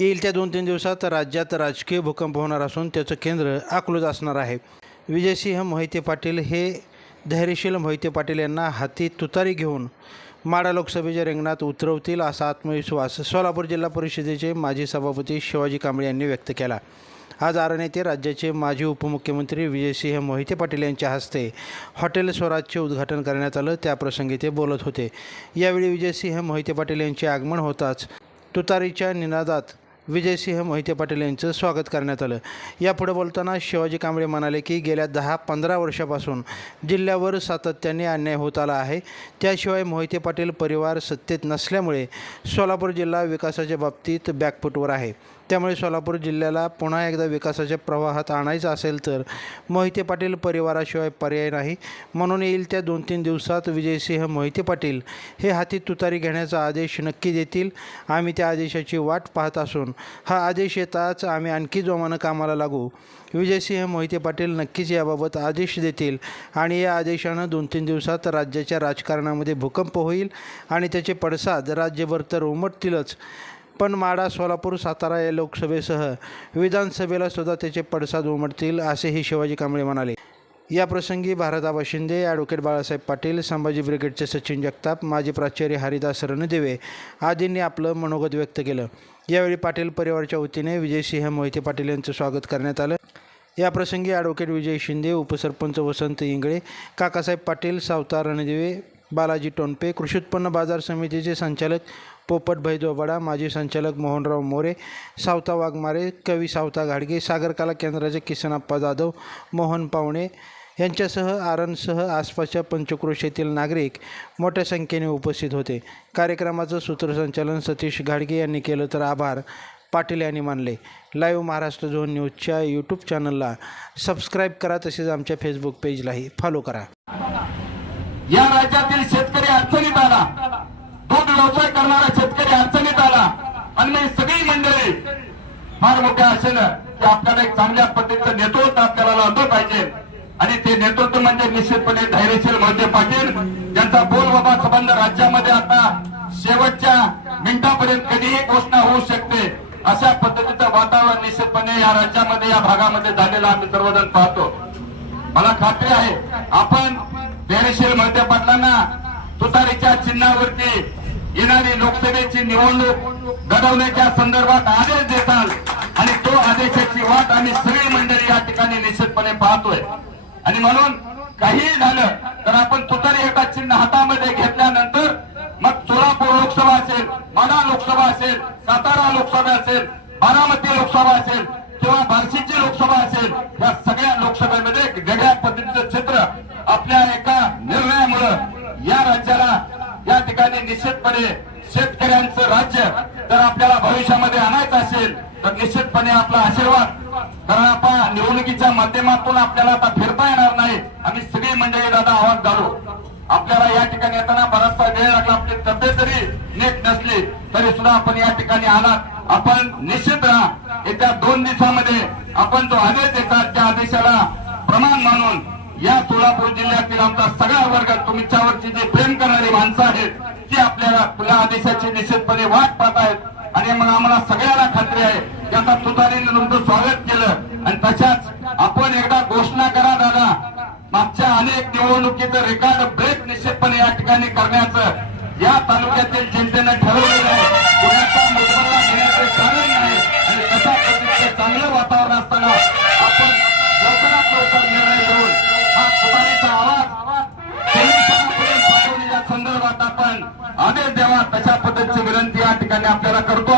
येईल त्या दोन तीन दिवसात राज्यात राजकीय भूकंप होणार असून त्याचं केंद्र अकलूज असणार आहे. विजयसिंह मोहिते पाटील हे धैर्यशील मोहिते पाटील यांना हाती तुतारी घेऊन माडा लोकसभेच्या रिंगणात उतरवतील असा आत्मविश्वास सोलापूर जिल्हा परिषदेचे माजी सभापती शिवाजी कांबळे यांनी व्यक्त केला. आज आरण येथे राज्याचे माजी उपमुख्यमंत्री विजयसिंह मोहिते पाटील यांच्या हस्ते हॉटेल स्वराजचे उद्घाटन करण्यात आलं. त्याप्रसंगी ते बोलत होते. यावेळी विजयसिंह मोहिते पाटील यांचे आगमन होताच तुतारीच्या निनादात विजयसिंह मोहिते पाटील यांचं स्वागत करण्यात आलं. यापुढे बोलताना शिवाजी कांबळे म्हणाले की गेल्या दहा पंधरा वर्षापासून जिल्ह्यावर सातत्याने अन्याय होत आला आहे. त्याशिवाय मोहिते पाटील परिवार सत्तेत नसल्यामुळे सोलापूर जिल्हा विकासाच्या बाबतीत बॅकफुटवर आहे. त्यामुळे सोलापूर जिल्ह्याला पुन्हा एकदा विकासाच्या प्रवाहात आणायचं असेल तर मोहिते पाटील परिवाराशिवाय पर्याय नाही. म्हणून येईल त्या दोन तीन दिवसात विजयसिंह मोहिते पाटील हे हाती तुतारी घेण्याचा आदेश नक्की देतील. आम्ही त्या आदेशाची वाट पाहत असून हा आदेश येताच आम्ही आणखी जोमानं कामाला लागू. विजयसिंह मोहिते पाटील नक्कीच याबाबत आदेश देतील आणि या आदेशानं दोन तीन दिवसात राज्याच्या राजकारणामध्ये भूकंप होईल आणि त्याचे पडसाद राज्यभर तर उमटतीलच. पण माडा सोलापूर सातारा या लोकसभेसह विधानसभेला सुद्धा त्याचे पडसाद उमटतील असेही शिवाजी कांबळे म्हणाले. या प्रसंगी भारताबा शिंदे ॲडव्होकेट बाळासाहेब पाटील संभाजी ब्रिगेडचे सचिन जगताप माजी प्राचार्य हरिदास रणदेवे आदींनी आपलं मनोगत व्यक्त केलं. यावेळी पाटील परिवाराच्या वतीने विजयसिंह मोहिते पाटील यांचं स्वागत करण्यात आलं. या प्रसंगी ॲडव्होकेट विजय शिंदे उपसरपंच वसंत इंगळे काकासाहेब पाटील सावता रणदिवे बालाजी टोनपे कृषी उत्पन्न बाजार समितीचे संचालक पोपट भैदोबाडा माजी संचालक मोहनराव मोरे सावता वाघमारे कवी सावता घाडगे सागर कला केंद्राचे किसनाप्पा जाधव मोहन पावणे यांच्यासह आरणसह आसपासच्या पंचक्रोश येथील नागरिक मोठ्या संख्येने उपस्थित होते. कार्यक्रमाचं सूत्रसंचालन सतीश घाडगे यांनी केलं तर आभार पाटील यांनी मानले. लाईव्ह महाराष्ट्र झोन न्यूजच्या यूट्यूब चॅनलला सबस्क्राईब करा तसेच आमच्या फेसबुक पेजलाही फॉलो करा. या राज्यातील शेतकरी अडचणीत आला. दूध व्यवसाय करणारा शेतकरी अडचणीत आला. आणि सगळी मंडळी फार मोठ्या आशेनं की आपल्याला एक चांगल्या पद्धतीचं नेतृत्व आपल्याला लाभलं पाहिजे. आणि ते नेतृत्व म्हणजे निश्चितपणे धैर्यशील मोहिते पाटील यांचा बोलबाबा संबंध राज्यामध्ये आता शेवटच्या मिनिटापर्यंत कधीही घोषणा होऊ शकते. अशा पद्धतीचं वातावरण निश्चितपणे या राज्यामध्ये या भागामध्ये झालेलं आम्ही सर्वजण पाहतो. मला खात्री आहे आपण धैर्यशील मोहिते पाटलांना तुतारीच्या चिन्हावरती येणारी लोकसभेची निवडणूक घडवण्याच्या संदर्भात आदेश देताल. आणि तो आदेशाची वाट आम्ही सगळी मंडळी या ठिकाणी निश्चितपणे पाहतोय. आणि म्हणून काहीही झालं तर आपण तुतारी एका चिन्ह हातामध्ये घेतल्यानंतर मग सोलापूर लोकसभा असेल माढा लोकसभा असेल सातारा लोकसभा असेल बारामती लोकसभा असेल किंवा बार्शीची लोकसभा असेल या सगळ्या लोकसभेमध्ये वेगळ्या पद्धतीचं चित्र आपल्या एका निर्णयामुळं या राज्याला या ठिकाणी निश्चितपणे शेतकऱ्यांचं राज्य तर आपल्याला भविष्यामध्ये आणायचं असेल तर निश्चितपणे आपला आशीर्वाद. कारण आपण निवडणुकीच्या माध्यमातून आपल्याला आता फिरता येणार नाही. आम्ही सगळी मंडळी दादा आवाज झालो आपल्याला या ठिकाणी येताना बराचसा वेळ लागला आपली तब्येत जरी नीट नसली तरी सुद्धा आपण या ठिकाणी आलात. आपण निश्चित राहा. येत्या दोन दिवसामध्ये आपण जो आदेश देतात त्या आदेशाला प्रमाण मानून या सोलापूर जिल्ह्यातील आमचा सगळा वर्ग तुमच्यावरची जे प्रेम करणारी माणसं आहेत ती आपल्याला खुल्या आदेशाची निश्चितपणे वाट पाहत आहेत. आणि मग आम्हाला सगळ्यांना खात्री आहे की आता तुमचं स्वागत केलं. आणि तशाच आपण एकदा घोषणा करा दादा. मागच्या अनेक निवडणुकीचं रेकॉर्ड ब्रेक निश्चितपणे या ठिकाणी करण्याचं या तालुक्यातील जनतेनं ठरवलेलं आहे. कोणाचा मुद्दा कारण नाही आणि तशा पद्धतीचं चांगलं वातावरण असताना आपण लवकरात लवकर निर्णय घेऊन हा सुधारीचा आवाज संदर्भात आपण आदेश द्यावा तशा पद्धतीची विनंती ठिकाणी आपल्याला करतो.